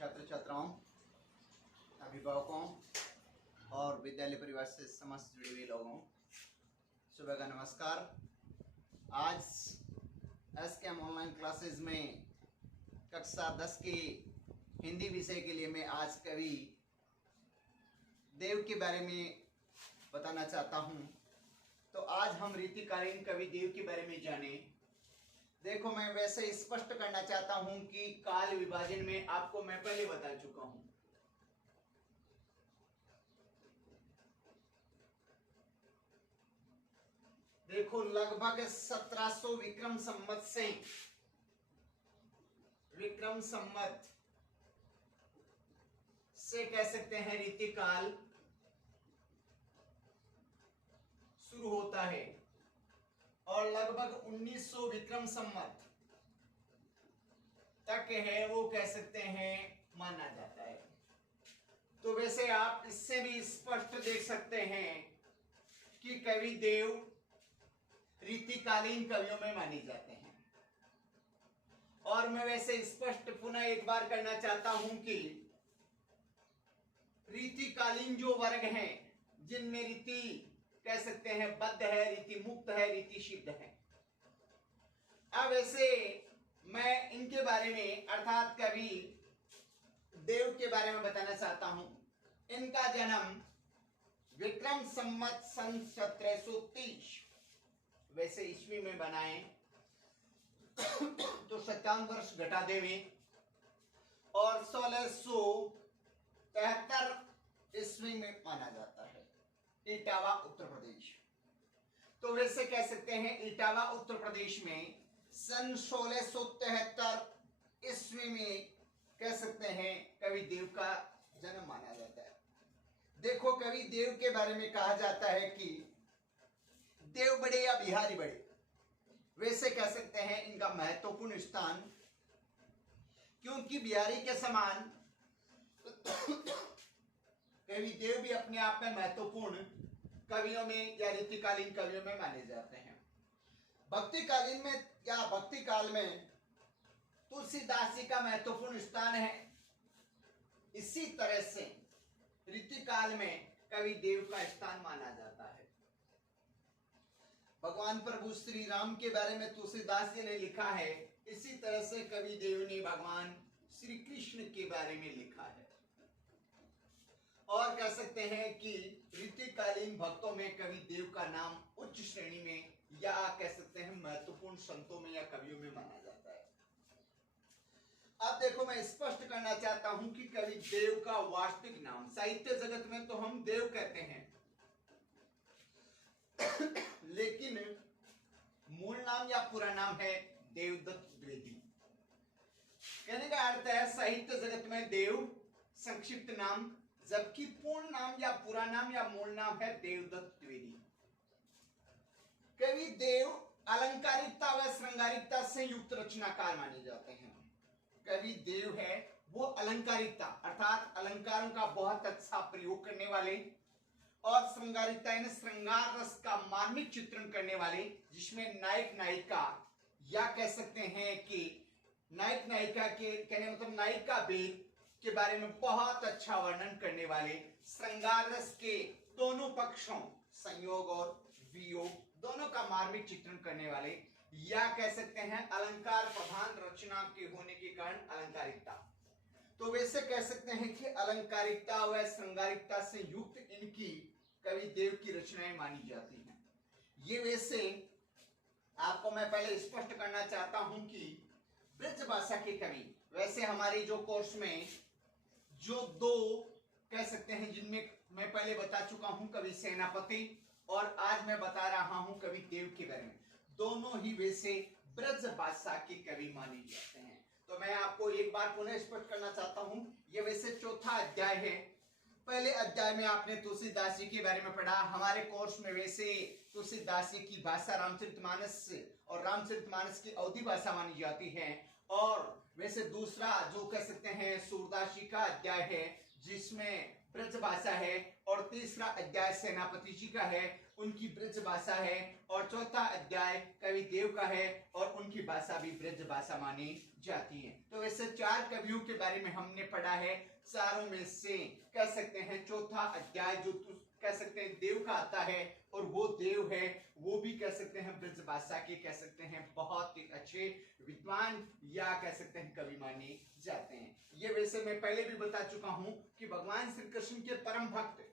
छात्र छात्राओं, अभिभावकों और विद्यालय परिवार से समस्त जुड़े हुए लोगों, सुबह का नमस्कार। आज SKM ऑनलाइन क्लासेस में कक्षा 10 के हिंदी विषय के लिए मैं आज कवि देव के बारे में बताना चाहता हूं। तो आज हम रीतिकालीन कवि देव के बारे में जाने। देखो, मैं वैसे स्पष्ट करना चाहता हूं कि काल विभाजन में आपको मैं पहले बता चुका हूं। देखो, लगभग 1700 विक्रम संवत से कह सकते हैं रीतिकाल शुरू होता है और लगभग 1900 विक्रम संवत तक है वो कह सकते हैं माना जाता है। तो वैसे आप इससे भी स्पष्ट देख सकते हैं कि कवि देव रीतिकालीन कवियों में माने जाते हैं। और मैं वैसे स्पष्ट पुनः एक बार करना चाहता हूं कि रीतिकालीन जो वर्ग हैं जिनमें रीति कह सकते हैं बद्ध है, रीति मुक्त है, रीति सिद्ध है। अब ऐसे मैं इनके बारे में अर्थात कवि देव के बारे में बताना चाहता हूं। इनका जन्म विक्रम संवत सन 1730 वैसे ईस्वी में बनाए तो 57 वर्ष घटा देवे और 1673 ईस्वी में माना जाता है। इटावा उत्तर प्रदेश। तो वैसे कह सकते हैं इटावा उत्तर प्रदेश में सन 1673 ईस्वी में कह सकते हैं कवि देव का जन्म माना जाता है। देखो, कवि देव के बारे में कहा जाता है कि देव बड़े या बिहारी बड़े। वैसे कह सकते हैं इनका महत्वपूर्ण स्थान, क्योंकि बिहारी के समान कवि देव भी अपने आप में महत्वपूर्ण कवियों में या रीतिकालीन कवियों में माने जाते हैं। भक्तिकालीन में या भक्ति काल में तुलसीदास जी का महत्वपूर्ण स्थान है। इसी तरह से रीतिकाल में कवि देव का स्थान माना जाता है। भगवान प्रभु श्री राम के बारे में तुलसीदास जी ने लिखा है, इसी तरह से कवि देव ने भगवान श्री कृष्ण के बारे में लिखा है। और कह सकते हैं कि रीतिकालीन भक्तों में कवि देव का नाम उच्च श्रेणी में या कह सकते हैं महत्वपूर्ण संतों में या कवियों में माना जाता है। अब देखो, मैं स्पष्ट करना चाहता हूं कि कवि देव का वास्तविक नाम साहित्य जगत में तो हम देव कहते हैं, लेकिन मूल नाम या पूरा नाम है देवदत्त द्विवेदी। कहने का अर्थ है साहित्य जगत में देव संक्षिप्त नाम, जबकि पूर्ण नाम या पूरा नाम या मूल नाम है देवदत्त द्विवेदी। कवि देव अलंकारिकता व श्रृंगारिकता से युक्त रचनाकार माने जाते हैं। कवि देव है वो अलंकारिकता अर्थात अलंकारों का बहुत अच्छा प्रयोग करने वाले और श्रृंगारिकता यानी श्रृंगार रस का मार्मिक चित्रण करने वाले, जिसमें नायक नायिका या कह सकते हैं कि नायक नायिका के कहने मतलब नायिका भेद के बारे में बहुत अच्छा वर्णन करने वाले, श्रृंगार रस के दोनों पक्षों संयोग और वियोग दोनों का मार्मिक चित्रण करने वाले, या कह सकते हैं अलंकार प्रधान रचना के होने के कारण अलंकारिकता। तो वैसे कह सकते हैं कि अलंकारिकता व श्रृंगारिकता से युक्त इनकी कवि देव की रचनाएं मानी जाती हैं। ये वैसे आपको मैं पहले स्पष्ट करना चाहता हूं कि ब्रज भाषा के कवि, वैसे हमारे जो कोर्स में जो दो कह सकते हैं जिनमें मैं पहले बता चुका हूं कवि सेनापति और आज मैं बता रहा हूं कवि देव के बारे में, दोनों ही वैसे ब्रज भाषा के कवि माने जाते हैं। तो मैं आपको एक बार पुनः स्पष्ट करना चाहता हूं, ये वैसे चौथा अध्याय है। पहले अध्याय में आपने तुलसीदास जी के बारे में पढ़ा। हमारे कोर्स में वैसे तुलसीदास जी की भाषा रामचरितमानस और रामचरितमानस की अवधि भाषा मानी जाती है। और वैसे दूसरा जो कह सकते हैं सूरदास जी का अध्याय है जिसमें ब्रज भाषा है, और तीसरा अध्याय सेनापति जी का है, उनकी ब्रज भाषा है, और चौथा अध्याय कवि देव का है और उनकी भाषा भी ब्रज भाषा मानी जाती है। तो ऐसे 4 कवियों के बारे में हमने पढ़ा है। चारों में से कह सकते हैं चौथा अध्याय जो कह सकते हैं देव का आता है, और वो देव है वो भी कह सकते हैं ब्रज भाषा के कह सकते हैं बहुत ही अच्छे विद्वान या कह सकते हैं कवि माने जाते हैं। ये वैसे मैं पहले भी बता चुका हूं कि भगवान श्री कृष्ण के परम भक्त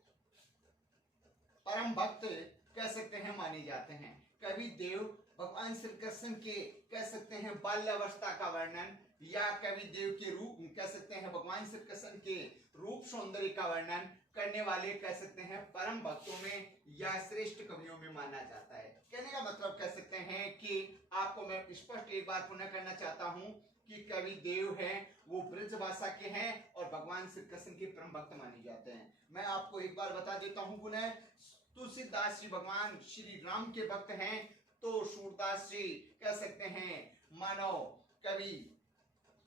कह सकते हैं माने जाते हैं। कवि देव भगवान श्री कृष्ण के कह सकते हैं बाल्यावस्था का वर्णन या कवि देव के रूप कह सकते हैं भगवान श्री कृष्ण के रूप सौंदर्य का वर्णन करने वाले कह सकते हैं परम भक्तों में या श्रेष्ठ कवियों में माना जाता है। कहने का मतलब कह सकते हैं कि आपको मैं स्पष्ट एक बार पुनः करना चाहता हूं कि कवि देव हैं वो ब्रज भाषा के हैं और भगवान श्री कृष्ण के परम भक्त माने जाते हैं। मैं आपको एक बार बता देता हूं पुनः, तुलसीदास जी भगवान श्री राम के भक्त हैं, तो सूरदास जी कह सकते हैं मानव कवि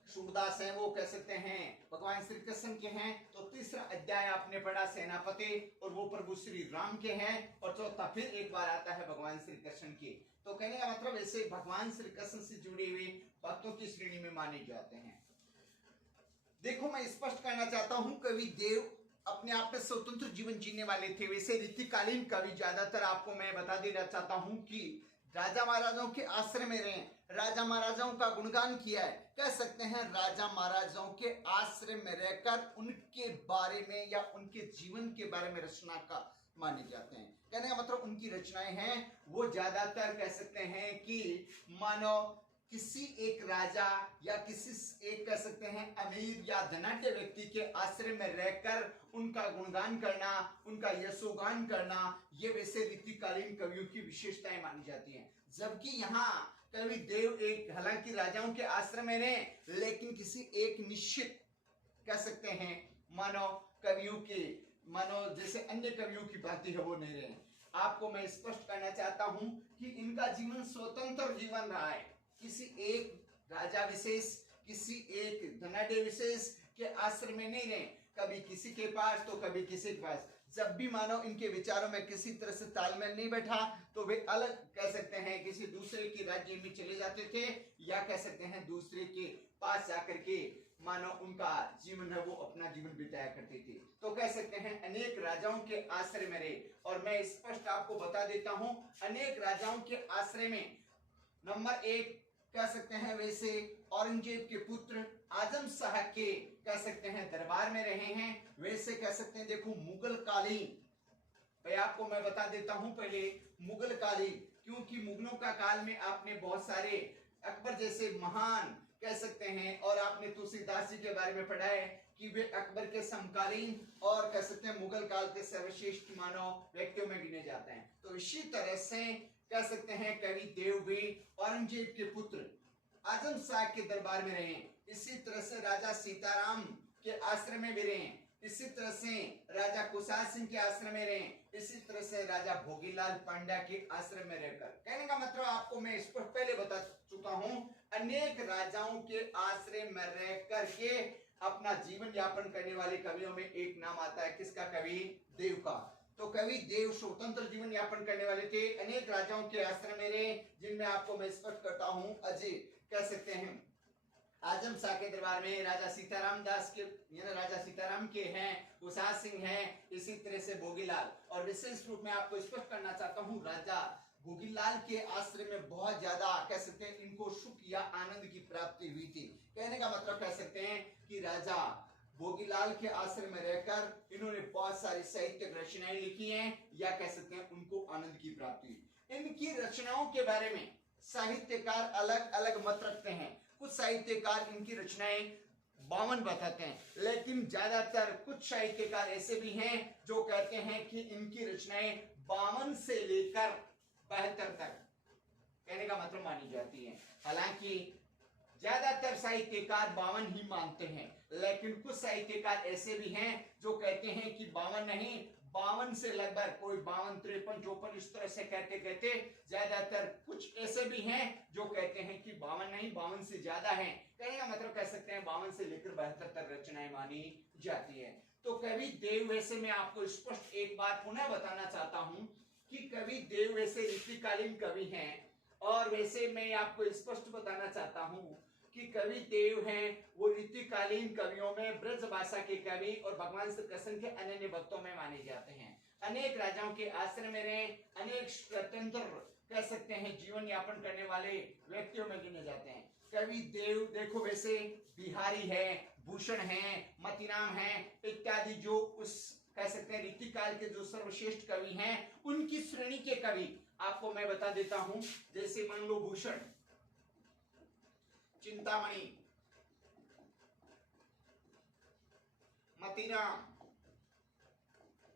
सूरदास हैं वो कह सकते हैं भगवान श्री कृष्ण के हैं। तो तीसरा अध्याय आपने पढ़ा सेनापति और वो प्रभु श्री राम के हैं, और चौथा फिर एक बार आता है भगवान श्री कृष्ण के। तो कहने का मतलब ऐसे भगवान श्री कृष्ण से जुड़े हुए भक्तों की श्रेणी में माने जाते हैं। देखो मैं स्पष्ट करना चाहता हूं, कवि देव अपने आप में स्वतंत्र जीवन जीने वाले थे। वैसे रीतिकालीन कवि ज्यादातर आपको मैं बता देना चाहता हूं कि राजा महाराजाओं के आश्रय में रहे, राजा महाराजाओं का गुणगान किया है। कह सकते हैं राजा महाराजाओं के आश्रय में रहकर उनके बारे में या उनके जीवन के बारे में रचना का माने जाते हैं। कहने का मतलब उनकी रचनाएं हैं वो ज्यादातर कह सकते हैं कि मानो किसी एक राजा या किसी एक कह सकते हैं अमीर या धनाढ्य व्यक्ति के आश्रय में रहकर उनका गुणगान करना, उनका यशोगान करना, ये वैसे रीतिकालीन कवियों की विशेषताएं मानी जाती हैं। जबकि यहाँ कवि देव एक हालांकि राजाओं के आश्रय में रहे, लेकिन किसी एक निश्चित कह सकते हैं मानो कवियों के मानो जैसे अन्य कवियों की बातें है वो नहीं रहे। आपको मैं स्पष्ट करना चाहता हूं कि इनका जीवन स्वतंत्र जीवन रहा है। किसी एक राजा विशेष, किसी एक धनाढ्य विशेष के आश्रय में नहीं रहे, कभी किसी के पास तो कभी किसी के पास। जब भी मानो इनके विचारों में किसी तरह से तालमेल नहीं बैठा तो वे अलग कह सकते हैं किसी दूसरे के राज्य में चले जाते थे या कह सकते हैं दूसरे के पास जाकर के मानो उनका जीवन है वो अपना जीवन बिताया करते थे। तो कह सकते हैं अनेक राजाओं के आश्रय में रहे। और मैं स्पष्ट आपको बता देता हूं, अनेक राजाओं के आश्रय में नंबर 1 कह सकते हैं वैसे औरंगजेब के पुत्र आजम शाह के कह सकते हैं दरबार में रहे हैं। वैसे कह सकते हैं देखो मुगल कालीन, भाई आपको मैं बता देता हूं पहले मुगल कालीन, क्योंकि मुगलों का काल में आपने बहुत सारे अकबर जैसे महान कह सकते हैं, और आपने तुलसीदास जी के बारे में पढ़ा है कि वे अकबर के समकालीन और कह सकते हैं मुगल काल के सर्वश्रेष्ठ मानव व्यक्तियों में गिने जाते हैं। तो इसी तरह से कह सकते हैं कवि देव भी औरंगजेब के पुत्र आजम शाह के दरबार में रहे। इसी तरह से राजा सीताराम के आश्रय में भी रहे। इसी तरह से राजा कुशाल सिंह के आश्रय में रहे। इसी तरह से राजा भोगीलाल पांड्या के आश्रय में रहकर। कहने का मतलब आपको मैं इस पर पहले बता चुका हूं, अनेक राजाओं के आश्रय में रह करके अपना जीवन यापन करने वाले कवियों में एक नाम आता है किसका? कवि देव का। तो कवि देव स्वतंत्र जीवन यापन करने वाले थे, अनेक राजाओं के आश्रय में रहे, जिनमें आपको मैं स्पष्ट करता हूं अजय कह सकते हैं आजम शाह के दरबार में राजा सीताराम दास के राजा सीताराम के हैं, कुशाल सिंह हैं, इसी तरह से भोगीलाल। और विशेष रूप में आपको स्पष्ट करना चाहता हूं राजा भोगीलाल के आश्रय में बहुत ज्यादा कह सकते हैं इनको सुख या आनंद की प्राप्ति हुई थी। कहने का मतलब कह सकते हैं कि राजा भोगीलाल के आश्रय में रहकर इन्होंने बहुत सारी साहित्यिक रचनाएं लिखी हैं या कह सकते हैं उनको आनंद की प्राप्ति। इनकी रचनाओं के बारे में साहित्यकार अलग अलग मत रखते हैं। कुछ साहित्यकार इनकी रचनाएं 52 बताते हैं, लेकिन ज्यादातर कुछ साहित्यकार ऐसे भी हैं जो कहते हैं कि इनकी रचनाएं 52 से लेकर 72 तक कहने का मतलब मानी जाती है। हालांकि ज्यादातर साहित्यकार 52 ही मानते हैं, लेकिन कुछ साहित्यकार ऐसे भी हैं जो कहते हैं कि 52 नहीं 52 से लगभग कोई 52, 53, 54 इस तरह से कहते कहते ज्यादातर कुछ ऐसे भी हैं जो कहते हैं कि 52 नहीं 52 से ज्यादा है। कहने का मतलब कह सकते हैं 52 से लेकर 72 तक रचनाएं मानी जाती है। तो कवि देव वैसे मैं आपको स्पष्ट एक बात पुनः बताना चाहता हूं कि कवि देव वैसे ऋतुकालीन कवि हैं, और वैसे मैं आपको स्पष्ट बताना चाहता हूं कि कवि देव हैं वो ऋतुकालीन कवियों में ब्रज भाषा के कवि और भगवान श्री कृष्ण के अनन्य भक्तों में माने जाते हैं। अनेक राजाओं के आश्रय में रहे, अनेक स्वतंत्र कह सकते हैं जीवन यापन करने वाले व्यक्तियों में गिने जाते हैं। कवि देव देखो वैसे बिहारी है, भूषण है, मतीराम है इत्यादि जो उस कह सकते हैं ऋतुकाल के जो सर्वश्रेष्ठ कवि हैं उनकी श्रेणी के कवि आपको मैं बता देता हूं। जैसे मान लो भूषण, चिंतामणि, मतीराम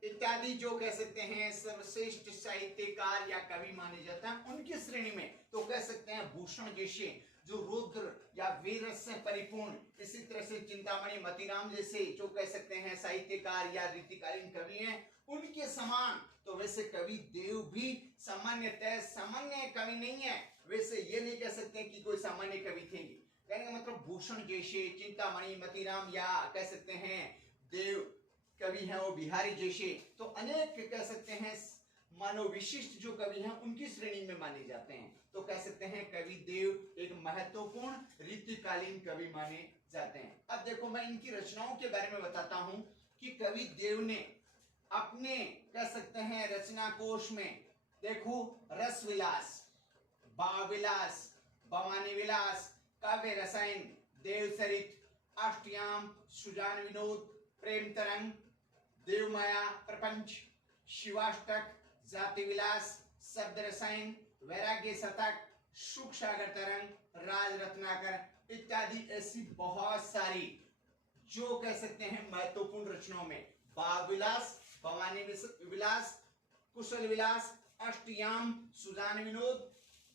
इत्यादि जो कह सकते हैं सर्वश्रेष्ठ साहित्यकार या कवि माने जाते हैं उनकी श्रेणी में तो कह सकते हैं भूषण जैसे जो रुद्र या वीर से परिपूर्ण, इसी तरह से चिंतामणि, मतीराम जैसे जो कह सकते हैं साहित्यकार या ऋतुकालीन कवि हैं उनके समान। तो वैसे कवि देव भी सामान्यतः सामान्य कवि नहीं है, वैसे ये नहीं कह सकते कि कोई सामान्य कवि थे। कहने का मतलब भूषण जैसे, चिंतामणि, मतीराम या कह सकते हैं देव कवि हैं वो बिहारी जैसे, तो अनेक कह सकते हैं मानव विशिष्ट जो कवि हैं उनकी श्रेणी में माने जाते हैं। तो कह सकते हैं कवि देव एक महत्वपूर्ण ऋतुकालीन कवि माने जाते हैं। अब देखो मैं इनकी रचनाओं के बारे में बताता हूं कि कवि देव ने अपने कह सकते हैं रचना कोश में देखो रस विलास, भाव विलास, भवानी विलास, काव्य रसायन, देव चरित, अष्टयाम, सुजान विनोद, प्रेम तरंग, देवमाया प्रपंच, शिवाष्टक, जाति विलास, शब्द रसायन, वैराग्य शतक, सुख सागर तरंग, राज रत्नाकर इत्यादि ऐसी बहुत सारी जो कह सकते हैं महत्वपूर्ण रचनाओं में भाव विलास, भवानी विलास, कुशल विलास, अष्टयाम, सुजान विनोद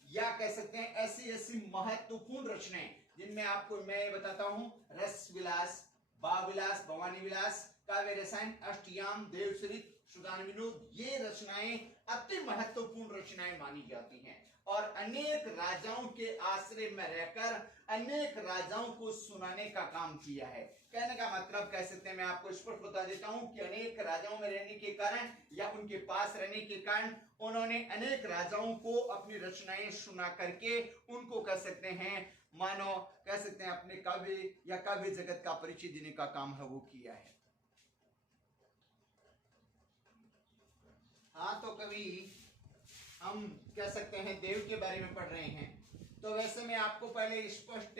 या कह सकते हैं ऐसी ऐसी महत्वपूर्ण रचनाएं जिनमें आपको मैं बताता हूं रस विलास, भाव विलास, भवानी विलास, काव्य रसायन, अष्टयाम, देवचरित, सुजान विनोद, ये रचनाएं अति महत्वपूर्ण रचनाएं मानी जाती हैं और अनेक राजाओं के आश्रय में रहकर अनेक राजाओं को सुनाने का काम किया है। कहने का मतलब कह सकते हैं मैं आपको स्पष्ट बता देता हूं कि अनेक राजाओं में रहने के कारण या उनके पास रहने के कारण उन्होंने अनेक राजाओं को अपनी रचनाएं सुना करके उनको कह सकते हैं मानो कह सकते हैं अपने काव्य या काव्य जगत का परिचय देने का काम है वो किया है। हाँ तो कभी हम कह सकते हैं देव के बारे में पढ़ रहे हैं, तो वैसे मैं आपको पहले स्पष्ट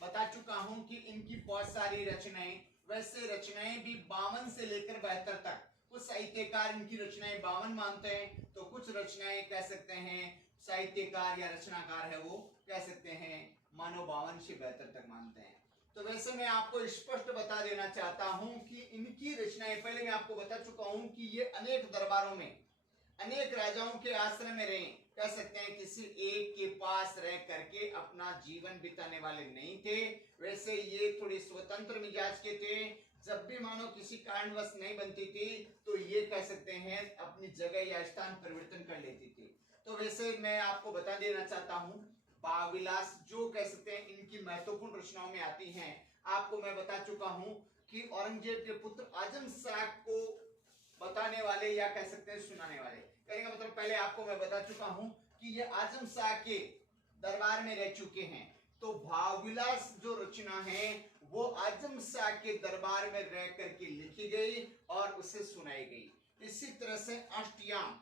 बता चुका हूं कि इनकी बहुत सारी रचनाएं, वैसे रचनाएं भी 52 से लेकर 72 तक, कुछ साहित्यकार इनकी रचनाएं 52 मानते हैं तो कुछ रचनाएं कह सकते हैं साहित्यकार या रचनाकार है वो कह सकते हैं मानो 52 से 72 तक मानते हैं। तो वैसे मैं आपको स्पष्ट बता देना चाहता हूं कि इनकी रचनाएं पहले मैं आपको बता चुका हूं कि ये अनेक दरबारों में अनेक राजाओं के आश्रय में रहे, कह सकते हैं किसी एक के पास रह करके अपना जीवन बिताने वाले नहीं थे। वैसे ये थोड़े स्वतंत्र मिजाज के थे, जब भी मानो किसी कारणवश नहीं बनती थी तो ये कह सकते हैं अपनी जगह या स्थान परिवर्तन कर लेती थी। तो वैसे मैं आपको बता देना चाहता हूँ भाव विलास जो कह सकते हैं इनकी महत्वपूर्ण रचनाओं में आती हैं। आपको मैं बता चुका हूँ कि औरंगजेब के पुत्र आजम शाह को बताने वाले या कह सकते हैं सुनाने वाले, कहने का मतलब पहले आपको मैं बता चुका हूं कि ये आजम शाह के दरबार में रह चुके हैं। तो भावविलास जो रचना है वो आजम शाह के दरबार में रह करके लिखी गई और उसे सुनाई गई। इसी तरह से अष्टयाम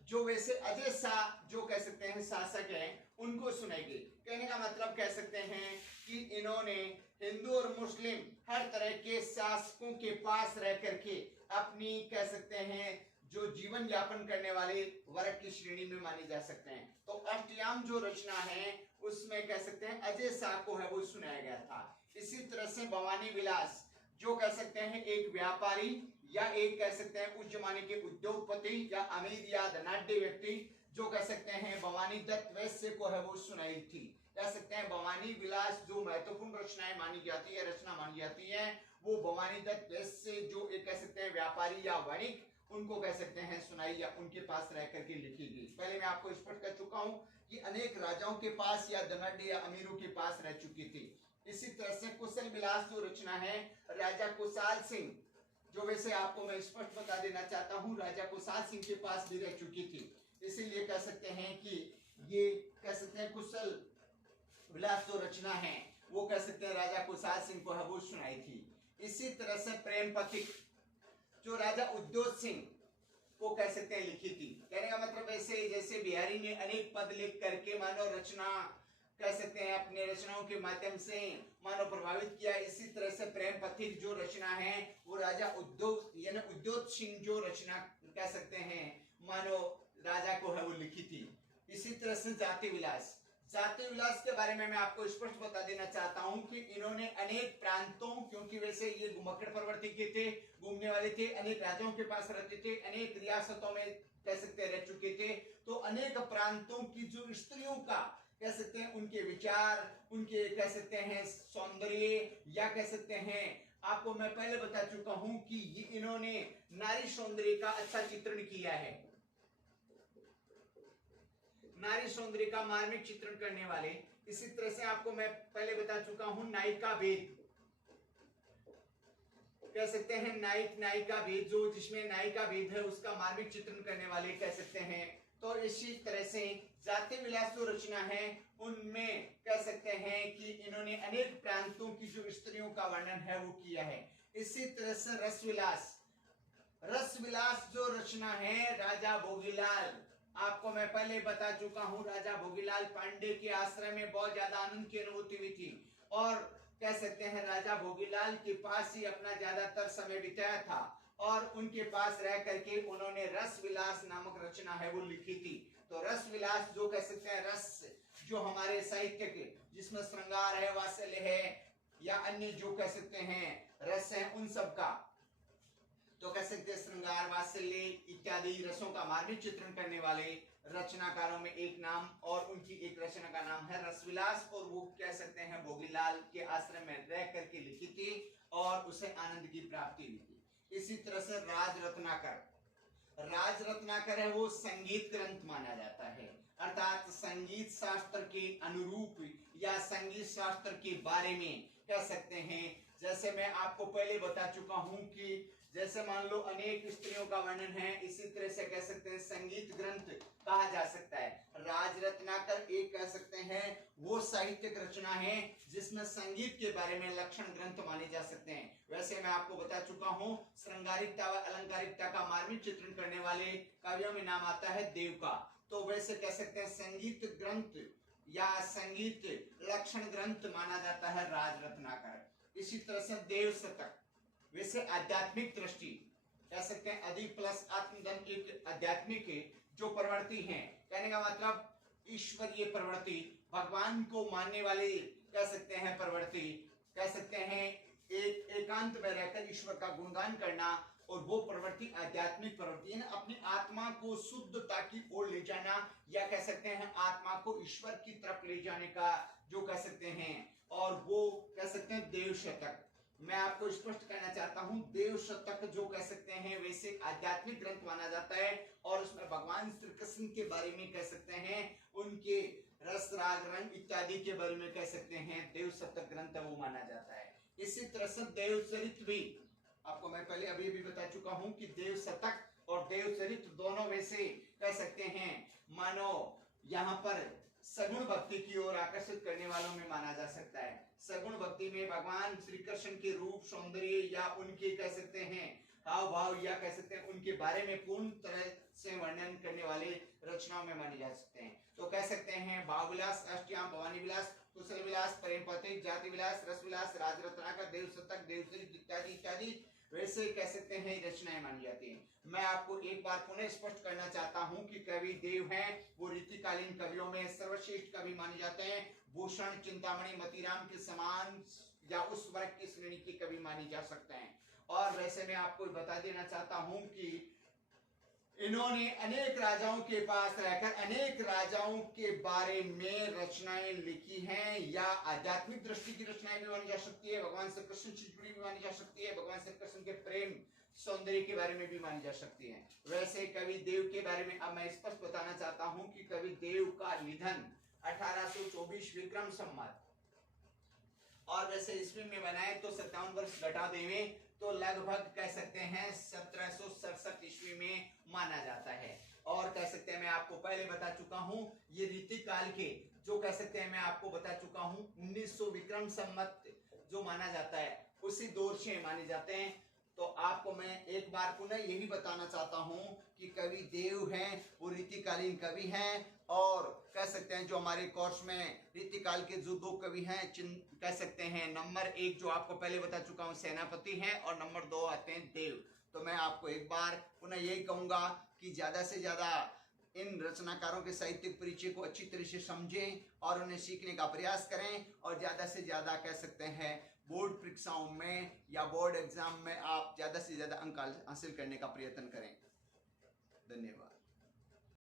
जो वैसे अजय शाह जो कह सकते हैं शासक हैं उनको सुनाई गई। कहने का मतलब कह सकते हैं कि इन्होंने हिंदू और मुस्लिम हर तरह के शासकों के पास रह करके अपनी कह सकते हैं जो जीवन यापन करने वाले वर्ग की श्रेणी में माने जा सकते हैं। तो अष्टयाम जो रचना है उसमें कह सकते हैं अजय शाह को है वो सुनाया गया था। इसी तरह से भवानी विलास जो कह सकते हैं एक व्यापारी या एक कह सकते हैं उस जमाने के उद्योगपति या अमीर या धनाढ्य व्यक्ति जो कह सकते हैं भवानी दत्त वैश्य को है वो सुनाई थी। कह सकते हैं भवानी विलास जो महत्वपूर्ण रचनाएं मानी जाती है, रचना मानी जाती है, वो भवानी दत्त वैश्य जो एक कह सकते हैं व्यापारी या वणिक उनको कह सकते हैं सुनाई या उनके पास रह करके लिखी गई। पहले मैं आपको स्पष्ट कर चुका हूं कि अनेक राजाओं के पास या धनाढ्य या अमीरों के पास रह चुकी थी। इसी तरह से कुशल विलास जो रचना है राजा कुशाल सिंह, जो वैसे आपको मैं स्पष्ट बता देना चाहता हूं, राजा कुशाल सिंह के पास भी रह चुकी थी। इसीलिए कह सकते हैं कि ये कह सकते हैं कुशल विलास जो रचना है वो कह सकते हैं राजा कुशाल सिंह को है वो सुनाई थी। इसी तरह से प्रेम पथिक जो राजा उद्योग सिंह को कह सकते हैं लिखी थी। कहने का मतलब ऐसे जैसे बिहारी ने अनेक पद लिख करके मानव रचना कह सकते हैं अपने रचनाओं के माध्यम से मानव प्रभावित किया, इसी तरह से प्रेम पथिक जो रचना है वो राजा उद्योग यानी उद्योग सिंह जो रचना कह सकते हैं मानव राजा को है वो लिखी थी। इसी तरह से जाति विलास, जाति विलास के बारे में मैं आपको स्पष्ट बता देना चाहता हूं कि इन्होंने अनेक प्रांतों, क्योंकि वैसे ये घुमक्कड़ प्रवृत्ति के थे, घूमने वाले थे, अनेक राजाओं के पास रहते थे, अनेक रियासतों में कह सकते रह चुके थे, तो अनेक प्रांतों की जो स्त्रियों का कह सकते हैं उनके विचार, उनके कह सकते हैं सौंदर्य या कह सकते हैं, आपको मैं पहले बता चुका हूं कि ये इन्होंने नारी सौंदर्य का अच्छा चित्रण किया है। नारी सौंदर्य का मार्मिक चित्रण करने वाले, इसी तरह से आपको मैं पहले बता चुका हूं नायिका भेद, कह सकते हैं नायक नायिका भेद, जो जिसमें नायिका भेद है उसका मार्मिक चित्रण करने वाले कह सकते हैं। तो इसी तरह से जाति विलास जो रचना है उनमें कह सकते हैं कि इन्होंने अनेक प्रांतों की जो स्त्रियों का वर्णन है वो किया है। इसी तरह से रस विलास, रस विलास जो रचना है राजा भोगीलाल, आपको मैं पहले बता चुका हूं राजा भोगीलाल पांडे के आश्रय में बहुत ज्यादा आनंद की अनुभूति हुई थी और कह सकते हैं राजा भोगीलाल के पास ही अपना ज्यादातर समय बिताया था और उनके पास रह करके उन्होंने रस विलास नामक रचना है वो लिखी थी। तो रस विलास जो कह सकते हैं रस जो हमारे साहित्य के जिसमें श्रृंगार है, वात्सल्य है या अन्य जो कह सकते हैं रस है उन सब का, तो कह सकते हैं श्रृंगार वात्सल्य इत्यादि रसों का मार्मिक चित्रण करने वाले रचनाकारों में एक नाम और उनकी एक रचना का नाम है रसविलास और वो कह सकते हैं भोगीलाल के आश्रम में रह करके लिखी थी और उसे आनंद की प्राप्ति हुई थी। इसी तरह से राज रत्नाकर, राज रत्नाकर है वो संगीत ग्रंथ माना जाता है, अर्थात संगीत शास्त्र के अनुरूप या संगीत शास्त्र के बारे में कह सकते हैं। जैसे मैं आपको पहले बता चुका हूं कि जैसे मान लो अनेक स्त्रियों का वर्णन है, इसी तरह से कह सकते हैं संगीत ग्रंथ कहा जा सकता है। राज रत्नाकर एक कह सकते हैं वो साहित्यिक रचना है जिसमें संगीत के बारे में लक्षण ग्रंथ माने जा सकते हैं। वैसे मैं आपको बता चुका हूं श्रृंगारिकता व अलंकारिकता का मार्मिक चित्रण करने वाले काव्यों में नाम आता है देव का, तो वैसे कह सकते हैं संगीत ग्रंथ या संगीत लक्षण ग्रंथ माना जाता है राज रत्नाकर। इसी तरह से देव शतक, वैसे आध्यात्मिक दृष्टि कह सकते हैं अधिक प्लस आत्मदन एक आध्यात्मिक जो प्रवृत्ति है, कहने का मतलब ईश्वरीय प्रवृत्ति, भगवान को मानने वाले कह सकते हैं प्रवृत्ति, कह सकते हैं एक एकांत में रहकर ईश्वर का गुणगान करना और वो प्रवृत्ति आध्यात्मिक प्रवृत्ति है ना, अपनी आत्मा को शुद्धता की ओर ले जाना या कह सकते हैं आत्मा को ईश्वर की तरफ ले जाने का जो कह सकते हैं, और वो कह सकते हैं देव शतक। मैं आपको स्पष्ट कहना चाहता हूं देव शतक जो कह सकते हैं वैसे आध्यात्मिक ग्रंथ माना जाता है और उसमें भगवान श्री कृष्ण के बारे में कह सकते हैं, उनके रस राग रंग इत्यादि के बारे में कह सकते हैं देव शतक ग्रंथ वो माना जाता है। इसी तरह से देव चरित्र भी आपको मैं पहले अभी भी बता चुका हूं कि देव शतक और देव चरित्र दोनों में से कह सकते हैं मानो यहाँ पर सगुण भक्ति की ओर आकर्षित करने वालों में माना जा सकता है। सगुण भक्ति में भगवान श्री कृष्ण के रूप सौंदर्य या उनके कह सकते हैं हाव भाव या कह सकते हैं उनके बारे में पूर्ण तरह से वर्णन करने वाले रचनाओं में माने जा सकते हैं। तो कह सकते हैं भाव विलास, अष्टयाम, भवानी विलास, कुशल विलास, प्रेम पथिक, जाति विलास, रस विलास, राज रत्नाकर, देव शतक, देवचरित्र इत्यादि इत्यादि वैसे कह सकते हैं रचनाएं मानी जाती हैं। मैं आपको एक बार पुनः स्पष्ट करना चाहता हूं कि कवि देव हैं वो रीतिकालीन कवियों में सर्वश्रेष्ठ कवि माने जाते हैं, भूषण, चिंतामणि, मतीराम के समान या उस वर्ग की श्रेणी के कवि माने जा सकते हैं। और वैसे मैं आपको बता देना चाहता हूं कि इन्होंने अनेक राजाओं के पास रहकर अनेक राजाओं के बारे में रचनाएं लिखी हैं या आध्यात्मिक दृष्टि की रचनाएं भी मानी जा सकती है, भगवान श्री कृष्ण से जुड़ी भी मानी जा सकती है, भगवान श्री कृष्ण के प्रेम सौंदर्य के बारे में भी मानी जा सकती है। वैसे कवि देव के बारे में अब मैं स्पष्ट बताना चाहता हूं कि कवि देव का निधन 1824 विक्रम संवत और वैसे ईस्वी में बनाए तो 57 वर्ष घटा देवे तो लगभग कह सकते हैं 1767 ईस्वी में माना जाता है। और कह सकते हैं मैं आपको पहले बता चुका हूं ये रीति काल के जो कह सकते हैं मैं आपको बता चुका हूं 1900 विक्रम संवत जो माना जाता है उसी दौर से माने जाते हैं। तो आपको मैं एक बार पुनः यही बताना चाहता हूं कि कवि देव हैं वो रीतिकालीन कवि हैं और कह सकते हैं जो हमारे कोर्स में रीतिकाल के जो दो कवि हैं कह सकते हैं नंबर 1 जो आपको पहले बता चुका हूं सेनापति हैं और नंबर 2 आते हैं देव। तो मैं आपको एक बार पुनः यही कहूंगा कि ज्यादा से ज्यादा इन रचनाकारों के साहित्यिक परिचय को अच्छी तरह से समझें और उन्हें सीखने का प्रयास करें और ज्यादा से ज्यादा कह सकते हैं बोर्ड परीक्षाओं में या बोर्ड एग्जाम में आप ज्यादा से ज्यादा अंक हासिल करने का प्रयत्न करें। धन्यवाद।